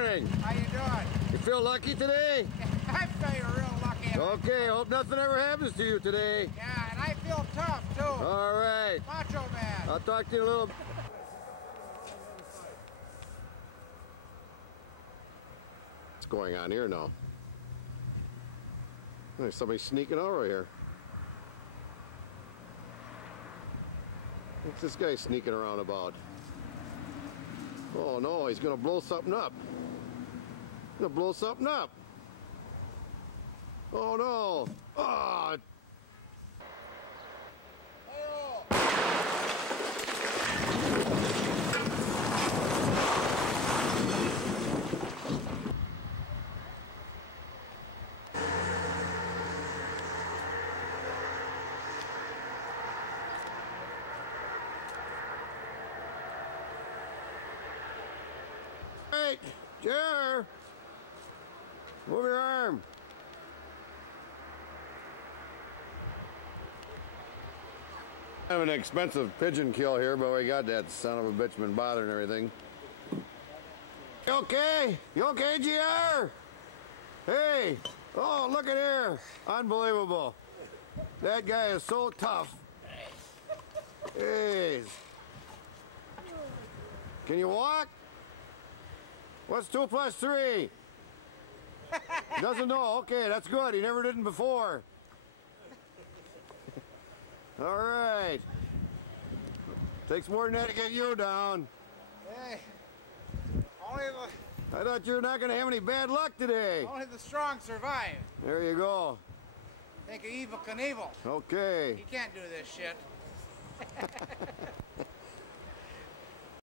morning. How you doing? You feel lucky today? I feel real lucky. Okay, hope nothing ever happens to you today. Yeah, and I feel tough too. All right. Macho man. I'll talk to you in a little. What's going on here now? There's somebody sneaking over here. What's this guy sneaking around about? Oh no, he's gonna blow something up. Gonna blow something up. Oh no! Oh! Hey, Jer! Move your arm. Kind of an expensive pigeon kill here, but we got that son of a bitch been bothering everything. You okay? You okay, GR? Hey! Oh, look at here! Unbelievable. That guy is so tough. Jeez. Can you walk? What's 2 plus 3? Doesn't know. Okay, that's good. He never did it before. All right. Takes more than that to get you down. Hey, only the I thought you were not going to have any bad luck today. strong survive. There you go. Think of Evel Knievel. Okay. He can't do this shit.